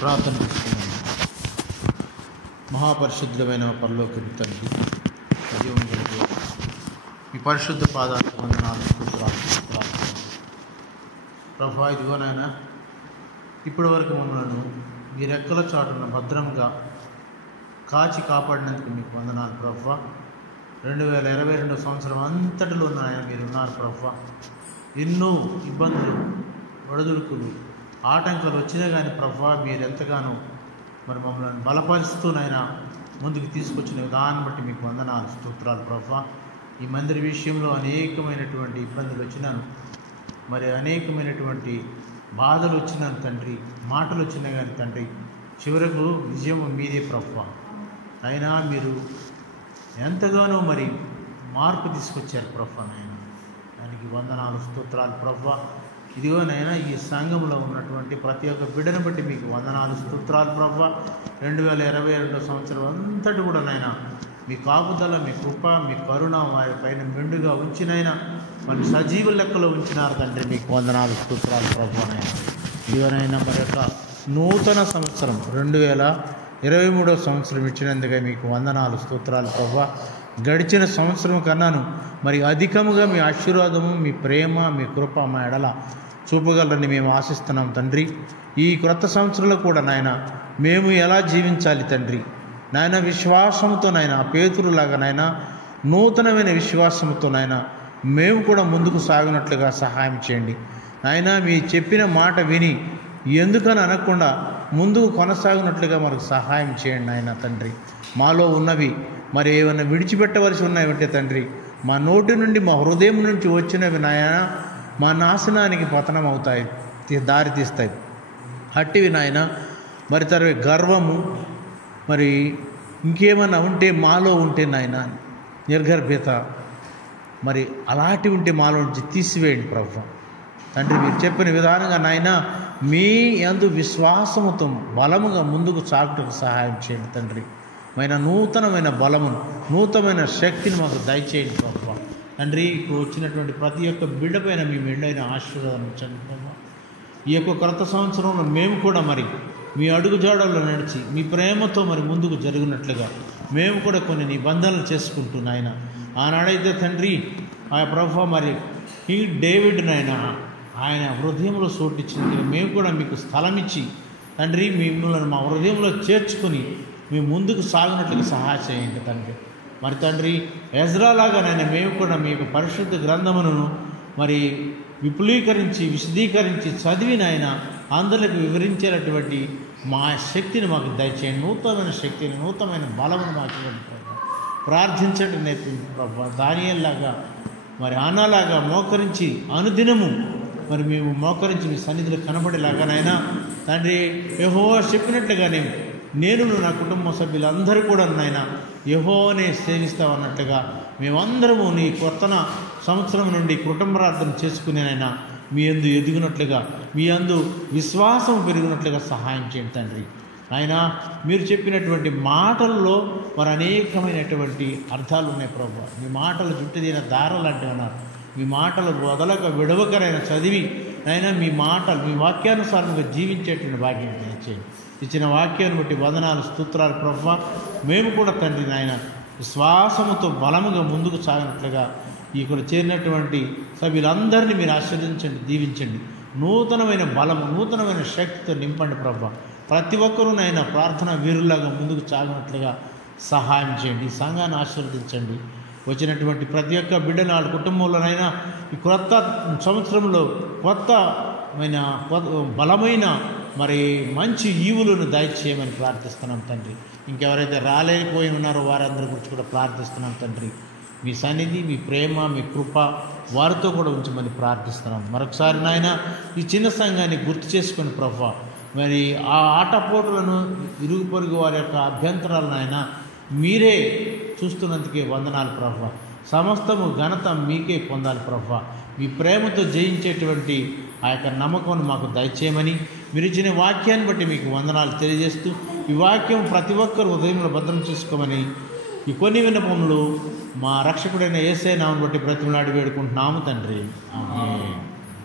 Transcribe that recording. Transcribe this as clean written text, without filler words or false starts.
ప్రార్థన చేసుకున్నాను. మహాపరిశుద్ధమైన పరలోకపు తండ్రి, జీవం కలిగి మీ పరిశుద్ధ పాదాలకు వందనాలు, స్తోత్రాలు. ప్రభువా, ఇదిగోనైనా ఇప్పటి వరకు మమ్మల్ని మీ రెక్కల చాటున భద్రంగా కాచి కాపాడినందుకు మీకు వందనాలు ప్రభువా. 2022 సంవత్సరం అంతటిలో నాయన మీరు ఉన్నారు ప్రభువా. ఎన్నో ఇబ్బందులు, ఒడిదుడుకులు, ఆటంకాలు వచ్చినా కానీ ప్రభువా మీరు ఎంతగానో మరి మమ్మల్ని బలపరుస్తూనైనా ముందుకు తీసుకొచ్చిన విధానం బట్టి మీకు వందనాలు, స్తోత్రాలు ప్రభువా. ఈ మందిర విషయంలో అనేకమైనటువంటి ఇబ్బందులు వచ్చినాను, మరి అనేకమైనటువంటి బాధలు వచ్చినాను తండ్రి, మాటలు వచ్చినా కానీ తండ్రి చివరకు విజయం మీదే ప్రభువా. అయినా మీరు ఎంతగానో మరి మార్పు తీసుకొచ్చారు ప్రభువా నాయన, దానికి వందనాలు, స్తోత్రాలు ప్రభువా. ఇదిగోనైనా ఈ సంఘంలో ఉన్నటువంటి ప్రతి ఒక్క బిడ్డను బట్టి మీకు వందనాలు, స్తోత్రాలు ప్రభువా. 2022 సంవత్సరం అంతటి కూడా నాయన మీ కాపుదల, మీ కృప, మీ కరుణ వారి పైన మెండుగా ఉంచినైనా మరి సజీవ లెక్కలో ఉంచినారు తండ్రి, మీకు వందనాలు, స్తోత్రాలు ప్రభువా నాయన. ఇదిగోనైనా మరి యొక్క నూతన సంవత్సరం 2023 సంవత్సరం ఇచ్చినందుకే మీకు వందనాలు, స్తోత్రాలు ప్రభువా. గడిచిన సంవత్సరం కన్నాను మరి అధికముగా మీ ఆశీర్వాదము, మీ ప్రేమ, మీ కృప మా ఎడల చూపగలరని మేము ఆశిస్తున్నాం తండ్రి. ఈ క్రొత్త సంవత్సరంలో కూడా నాయన మేము ఎలా జీవించాలి తండ్రి నాయన, విశ్వాసంతో నాయన పేతురులాగా నాయన నూతనమైన విశ్వాసంతో నాయన మేము కూడా ముందుకు సాగినట్లుగా సహాయం చేయండి నాయన. మీ చెప్పిన మాట విని ఎందుకని అనకుండా ముందుకు కొనసాగినట్లుగా మనకు సహాయం చేయండి నాయన తండ్రి. మాలో ఉన్నవి మరి ఏమైనా విడిచిపెట్టవలసి ఉన్నాయంటే తండ్రి, మా నోటి నుండి, మా హృదయం నుంచి వచ్చినవి నాయన మా నాశనానికి పతనం అవుతాయి, దారి తీస్తాయి. అట్టివి నాయన మరి తర్వాత గర్వము మరి ఇంకేమైనా ఉంటే మాలో ఉంటే నాయన నిర్గర్భ్యత మరి అలాంటివి ఉంటే మాలో నుంచి తీసివేయండి ప్రభువా తండ్రి. మీరు చెప్పిన విధానంగా నాయన మీ యందు విశ్వాసముతో బలముగా ముందుకు సాగుటకు సహాయం చేయండి తండ్రి. నూతనమైన బలమును, నూతనమైన శక్తిని మాకు దయచేయండి ప్రభువా తండ్రి. ఇప్పుడు వచ్చినటువంటి ప్రతి ఒక్క బిడ్డ పైన మీ మెండైన ఆశీర్వాదం ఇచ్చండి ప్రభువా. ఈ యొక్క క్రొత్త సంవత్సరంలో మేము కూడా మరి మీ అడుగుజాడల్లో నడిచి మీ ప్రేమతో మరి ముందుకు జరిగినట్లుగా మేము కూడా కొన్ని నిబంధనలు చేసుకుంటూ నాయన, ఆనాడైతే తండ్రి ఆ ప్రభువా మరి ఈ డేవిడ్ నాయన ఆయన హృదయంలో చోటిచ్చినట్టుగా మేము కూడా మీకు స్థలం ఇచ్చి తండ్రి మిమ్మల్ని మా హృదయంలో చేర్చుకొని మేము ముందుకు సాగినట్లుగా సహాయం చేయండి తండ్రి. మరి తండ్రి ఎజ్రాలాగా నాయన మేము కూడా మీ యొక్క పరిశుద్ధ గ్రంథమును మరి విపులీకరించి, విశదీకరించి చదివి నాయన అందరికి వివరించేటటువంటి మా శక్తిని మాకు దయచేయండి. నూతనమైన శక్తిని, నూతనమైన బలమును మాకు ఇవ్వండి ప్రభు. ప్రార్థించండి నేర్పింది ప్రభు. దానియేలులాగా మరి అన్నలాగా మోకరించి అనుదినము మరి మేము మోకరించి మీ సన్నిధిలో కనబడేలాగానైనా తండ్రి యెహోవా చెప్పినట్లుగానే నేను నా కుటుంబ సభ్యులందరూ కూడా నాయన యెహోవానే సేవిస్తామన్నట్లుగా మేమందరము నీ కొత్త సంవత్సరం నుండి కుటుంబరార్థన చేసుకునేనైనా మీ యందు ఎదిగినట్లుగా, మీ యందు విశ్వాసం పెరిగినట్లుగా సహాయం చేయండి తండ్రి. ఆయన మీరు చెప్పినటువంటి మాటల్లో మరి అనేకమైనటువంటి అర్థాలు ఉన్నాయి ప్రభు. మీ మాటలు జుట్టుదీన దారాలు అంటే ఉన్నారు. మీ మాటలు వదలక విడవకరైనా చదివి అయినా మీ మాటలు మీ వాక్యానుసారంగా జీవించేటువంటి భాగ్యం చేయండి. ఇచ్చిన వాక్యాన్ని బట్టి వందనాలు, స్తోత్రాలు ప్రభువా. మేము కూడా తండ్రి నాయన విశ్వాసముతో బలముగా ముందుకు సాగినట్లుగా ఇక్కడ చేరినటువంటి సభ్యులందరినీ మీరు ఆశీర్వదించండి, దీవించండి. నూతనమైన బలము, నూతనమైన శక్తితో నింపండి ప్రభువా. ప్రతి ఒక్కరూ నాయన ప్రార్థన వీరులాగా ముందుకు సాగినట్లుగా సహాయం చేయండి. ఈ సంఘాన్ని ఆశీర్వదించండి. వచ్చినటువంటి ప్రతి ఒక్క బిడ్డను వాళ్ళ కుటుంబంలోనైనా ఈ క్రొత్త సంవత్సరంలో కొత్తమైన బలమైన మరి మంచి ఈవులను దయచేయమని ప్రార్థిస్తున్నాం తండ్రి. ఇంకెవరైతే రాలేకపోయి ఉన్నారో వారందరి గురించి కూడా ప్రార్థిస్తున్నాం తండ్రి. మీ సన్నిధి, మీ ప్రేమ, మీ కృప వారితో కూడా ఉంచమని ప్రార్థిస్తున్నాం. మరొకసారి నాయన ఈ చిన్న సంఘాన్ని గుర్తు చేసుకుని ప్రభువా మరి ఆ ఆటపోటులను, ఇరుగు పొరుగు వారి యొక్క అభ్యంతరాలను ఆయన మీరే చూస్తున్నందుకే వందనాలు ప్రభువా. సమస్తము ఘనత మీకే పొందాలి ప్రభువా. మీ ప్రేమతో జయించేటువంటి ఆ యొక్క నమ్మకం మాకు దయచేయమని మీరు ఇచ్చిన వాక్యాన్ని బట్టి మీకు వందనాలు తెలియజేస్తూ ఈ వాక్యం ప్రతి ఒక్కరు హృదయంలో భద్రం చేసుకోమని ఈ కొన్ని విన్నపములు మా రక్షకుడైన యేసయ్య నామమును బట్టి బ్రతిమలాడి వేడుకుంటున్నాము తండ్రి. ఆమేన్.